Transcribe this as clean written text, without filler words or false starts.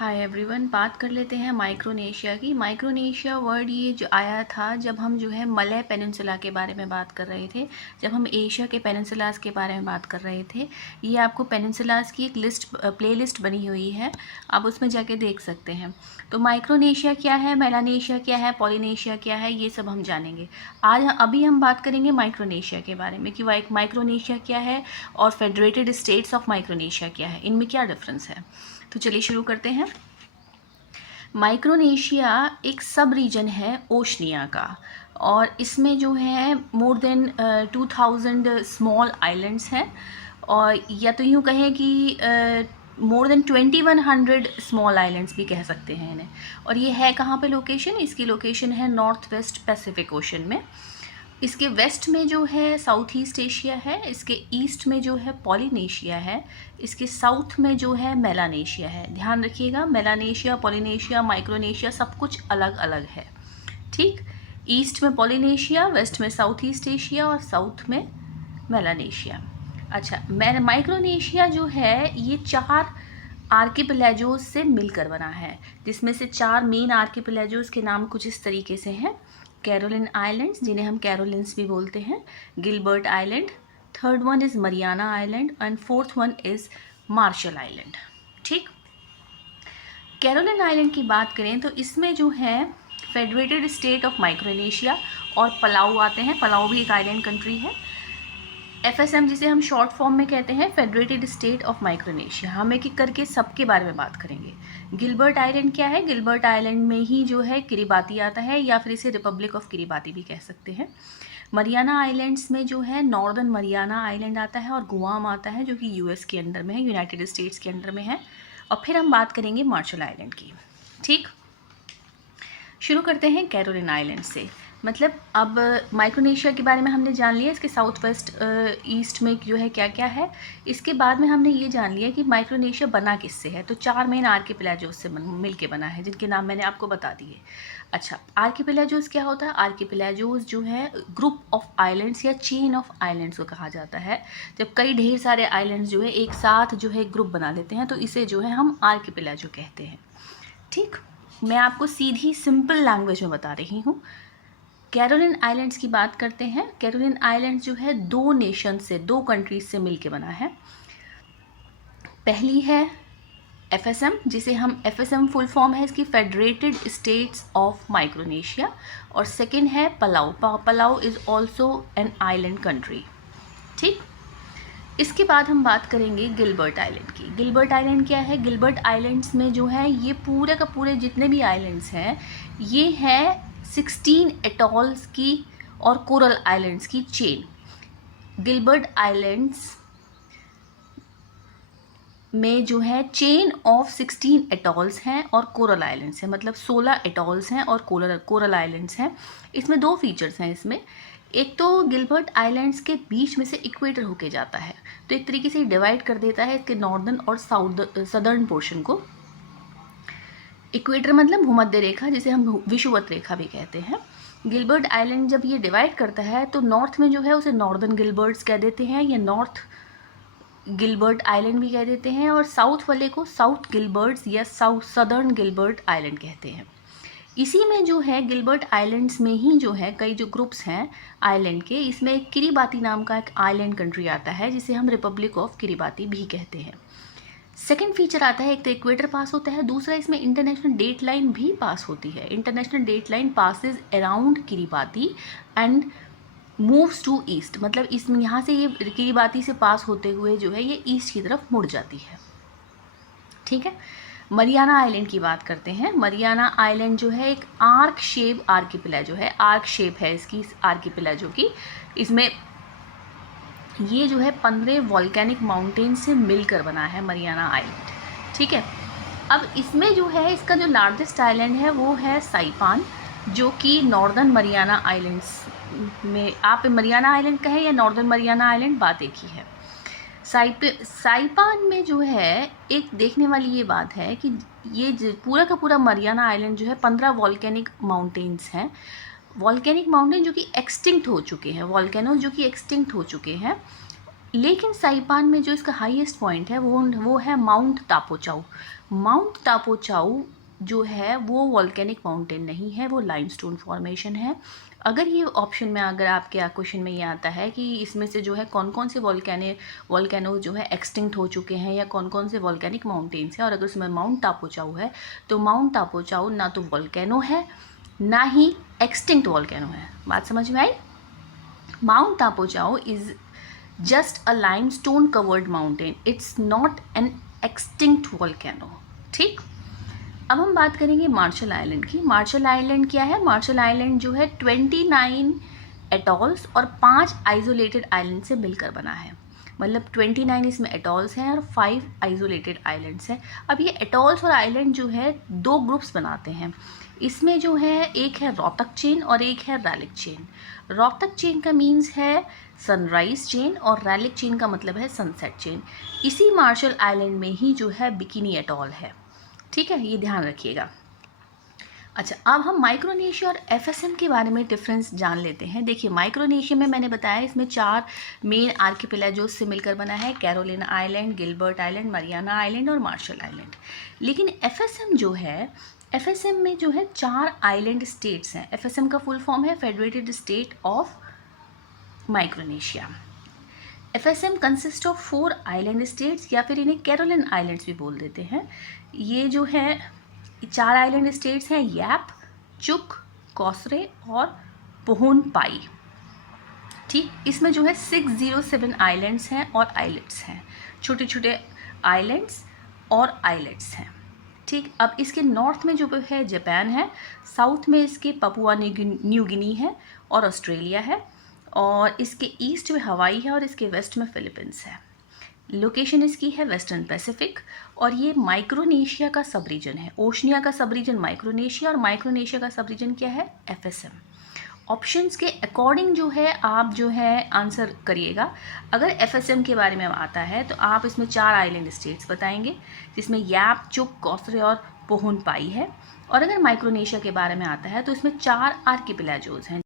Hi everyone, बात कर लेते हैं माइक्रोनेशिया की। माइक्रोनेशिया वर्ड ये जो आया था जब हम जो है मलय पेनिनसुला के बारे में बात कर रहे थे, जब हम एशिया के पेनिनसुलास के बारे में बात कर रहे थे। ये आपको पेनिनसुलास की एक प्लेलिस्ट बनी हुई है, आप उसमें जाके देख सकते हैं। तो माइक्रोनेशिया क्या है, मेलानेशिया क्या है, पॉलिनेशिया क्या है, ये सब हम जानेंगे। अभी हम बात करेंगे माइक्रोनेशिया के बारे में कि माइक्रोनेशिया क्या है और फेडरेटेड स्टेट्स ऑफ माइक्रोनेशिया क्या है, इनमें क्या डिफरेंस है। तो चलिए शुरू करते हैं। माइक्रोनेशिया एक सब रीजन है ओशनिया का, और इसमें जो है मोर देन 2000 स्मॉल आइलैंड्स हैं, और या तो यूँ कहें कि मोर देन 2100 स्मॉल आइलैंड्स भी कह सकते हैं इन्हें। और ये है कहाँ पे लोकेशन, इसकी लोकेशन है नॉर्थ वेस्ट पैसिफिक ओशन में। इसके वेस्ट में जो है साउथ ईस्ट एशिया है, इसके ईस्ट में जो है पॉलिनेशिया है, इसके साउथ में जो है मेलानेशिया है। ध्यान रखिएगा, मेलानेशिया, पॉलिनेशिया, माइक्रोनेशिया सब कुछ अलग अलग है, ठीक। ईस्ट में पॉलिनेशिया, वेस्ट में साउथ ईस्ट एशिया और साउथ में मेलानेशिया। अच्छा, माइक्रोनेशिया जो है ये 4 आर्किपेलागोस से मिलकर बना है, जिसमें से 4 मेन आर्किपेलागोस के नाम कुछ इस तरीके से हैं। कैरोलिन आइलैंड्स, जिन्हें हम कैरोलिन्स भी बोलते हैं, Gilbert island, third one is Mariana island and fourth one is Marshall island, ठीक। कैरोलिन आइलैंड की बात करें तो इसमें जो है फेडरेटेड स्टेट ऑफ माइक्रोनेशिया और पलाऊ आते हैं। पलाऊ भी एक आइलैंड कंट्री है। FSM जिसे हम शॉर्ट फॉर्म में कहते हैं, फेडरेटेड स्टेट ऑफ माइक्रोनेशिया। हम एक एक करके सबके बारे में बात करेंगे। गिलबर्ट आइलैंड क्या है, गिलबर्ट आइलैंड में ही जो है किरिबाती आता है, या फिर इसे रिपब्लिक ऑफ किरिबाती भी कह सकते हैं। मरियाना आइलैंड्स में जो है नॉर्दर्न मरियाना आइलैंड आता है और गुआम आता है, जो कि US के अंडर में है, यूनाइटेड स्टेट्स के अंडर में है। और फिर हम बात करेंगे मार्शल आइलैंड की, ठीक। शुरू करते हैं कैरोलिन आइलैंड से। मतलब अब माइक्रोनेशिया के बारे में हमने जान लिया, इसके साउथ वेस्ट ईस्ट में जो है क्या क्या है। इसके बाद में हमने ये जान लिया कि माइक्रोनेशिया बना किससे है। तो 4 मेन आर्किपेलागोस से मिल के बना है, जिनके नाम मैंने आपको बता दिए। अच्छा, आर्किपेलागोस क्या होता है? आर्किपेलागोस जो है ग्रुप ऑफ आइलैंड्स या चेन ऑफ आइलैंड्स को कहा जाता है। जब कई ढेर सारे आइलैंड्स जो है एक साथ जो है ग्रुप बना लेते हैं, तो इसे जो है हम आर्किपेलागो कहते हैं, ठीक। मैं आपको सीधी सिंपल लैंग्वेज में बता रही हूँ। कैरोलिन आइलैंड्स की बात करते हैं। कैरोलिन आइलैंड्स जो है 2 नेशन से, 2 कंट्रीज से मिलके बना है। पहली है FSM, जिसे हम FSM फुल फॉर्म है इसकी फेडरेटेड स्टेट्स ऑफ माइक्रोनेशिया, और सेकंड है Palau. Palau is also an island country, ठीक। इसके बाद हम बात करेंगे गिलबर्ट आइलैंड की। गिलबर्ट आइलैंड क्या है? गिलबर्ट आइलैंड्स में जो है ये पूरे का पूरे जितने भी आइलैंड्स हैं, ये है 16 एटॉल्स की और कोरल आइलैंड्स की चेन। गिलबर्ट आइलैंड्स में जो है चेन ऑफ 16 एटॉल्स हैं और कोरल आइलैंड्स हैं, मतलब 16 एटॉल्स हैं और कोरल आइलैंड्स हैं। इसमें 2 फीचर्स हैं इसमें। एक तो गिलबर्ट आइलैंड्स के बीच में से इक्वेटर होके जाता है, तो एक तरीके से डिवाइड कर देता है इसके नॉर्दर्न और सदर्न पोर्शन को। इक्वेटर मतलब भूमध्य रेखा, जिसे हम विषुवत रेखा भी कहते हैं। गिलबर्ट आइलैंड जब ये डिवाइड करता है तो नॉर्थ में जो है उसे नॉर्दर्न गिलबर्ट्स कह देते हैं, या नॉर्थ गिलबर्ट आइलैंड भी कह देते हैं, और साउथ वाले को साउथ गिलबर्ट्स या सदर्न गिलबर्ट आइलैंड कहते हैं। इसी में जो है गिलबर्ट आइलैंड्स में ही जो है कई जो ग्रुप्स हैं आइलैंड के, इसमें एक किरिबाती नाम का एक आइलैंड कंट्री आता है, जिसे हम रिपब्लिक ऑफ किरिबाती भी कहते हैं। सेकंड फीचर आता है, एक तो इक्वेटर पास होता है, दूसरा इसमें इंटरनेशनल डेट लाइन भी पास होती है। International date line passes around Kiribati and moves to east, मतलब इसमें यहाँ से ये किरिबाती से पास होते हुए जो है ये ईस्ट की तरफ मुड़ जाती है, ठीक है। मरियाना आइलैंड की बात करते हैं। मरियाना आइलैंड जो है एक आर्क शेप आर्किपेलागो है, आर्क शेप है इसकी आर्किपेलागो की। इसमें ये जो है 15 वॉल्केनिक माउंटेन से मिलकर बना है मरियाना आइलैंड, ठीक है। अब इसमें जो है इसका जो लार्जेस्ट आइलैंड है वो है साइपान, जो कि नॉर्दर्न मरियाना आइलैंड्स में, आप मरियाना आइलैंड कहें या नॉर्दर्न मरियाना आइलैंड, बात एक ही है। साइपान में जो है एक देखने वाली ये बात है कि ये पूरा का पूरा मरियाना आइलैंड जो है 15 वॉल्केनिक माउंटेन्स हैं। वॉल्केनिक माउंटेन जो कि एक्सटिंक्ट हो चुके हैं, वॉल्केनोज जो कि एक्सटिंक्ट हो चुके हैं। लेकिन साइपान में जो इसका हाईएस्ट पॉइंट है वो है माउंट तापोचाऊ। माउंट टापो चाऊ जो है वो वॉल्केनिक माउंटेन नहीं है, वो लाइमस्टोन फॉर्मेशन है। अगर ये ऑप्शन में अगर आपके क्वेश्चन में ये आता है कि इसमें से जो है कौन कौन से वॉल्केनो जो है एक्सटिंक्ट हो चुके हैं या कौन कौन से वॉल्केनिक माउंटेन्स हैं, और अगर उसमें माउंट टापो चाऊ है तो माउंट टापो चाऊ ना तो वॉल्केनो है ना ही एक्सटिंक्ट वॉल्केनो है। बात समझ में आई? माउंट टापो चाऊ is just a limestone covered mountain, it's not an extinct volcano. ठीक, अब हम बात करेंगे मार्शल आइलैंड की। मार्शल आइलैंड क्या है? मार्शल आइलैंड जो है 29 एटॉल्स और 5 आइसोलेटेड आइलैंड से मिलकर बना है। मतलब 29 इसमें एटॉल्स हैं और 5 आइसोलेटेड आइलैंड्स हैं। अब ये एटॉल्स और आइलैंड जो है 2 ग्रुप्स बनाते हैं। इसमें जो है एक है रोहतक चेन और एक है रैलिक चेन। रोहतक चेन का मीन्स है सनराइज चेन और रैलिक चेन का मतलब है सनसेट चेन। इसी मार्शल आइलैंड में ही जो है बिकिनी एटॉल है। ठीक है, ये ध्यान रखिएगा। अच्छा, अब हम माइक्रोनेशिया और एफएसएम के बारे में डिफरेंस जान लेते हैं। देखिए, माइक्रोनेशिया में मैंने बताया इसमें 4 मेन आर्किपेलागोस से मिलकर बना है, Carolina island, Gilbert island, Mariana island और मार्शल आइलैंड। लेकिन एफएसएम जो है, एफएसएम में जो है 4 आइलैंड स्टेट्स हैं। एफएसएम का फुल फॉर्म है federated state of Micronesia. FSM consist of 4 island states या फिर इन्हें कैरोलिन आइलैंड्स भी बोल देते हैं। ये जो है 4 आइलैंड स्टेट्स हैं, याप, चुक, कॉसरे और पोहन पाई। ठीक, इसमें जो है 607 आइलैंड्स हैं और आइलेट्स हैं, छोटे छोटे आइलैंड्स और आइलेट्स हैं। ठीक, अब इसके नॉर्थ में जो है जापान है, साउथ में इसके पपुआ न्यू गिनी है और ऑस्ट्रेलिया है, और इसके ईस्ट में हवाई है और इसके वेस्ट में फिलीपींस है। लोकेशन इसकी है वेस्टर्न पैसिफिक, और ये माइक्रोनेशिया का सब रीजन है। ओशनिया का सब रीजन माइक्रोनेशिया और माइक्रोनेशिया का सब रीजन क्या है? एफएसएम। ऑप्शंस के अकॉर्डिंग जो है आप जो है आंसर करिएगा। अगर एफएसएम के बारे में आता है तो आप इसमें 4 आइलैंड स्टेट्स बताएंगे, जिसमें याप, चुक, कॉसरे और पोहन पाई है। और अगर माइक्रोनेशिया के बारे में आता है तो इसमें 4 आर्किपेलागोस हैं।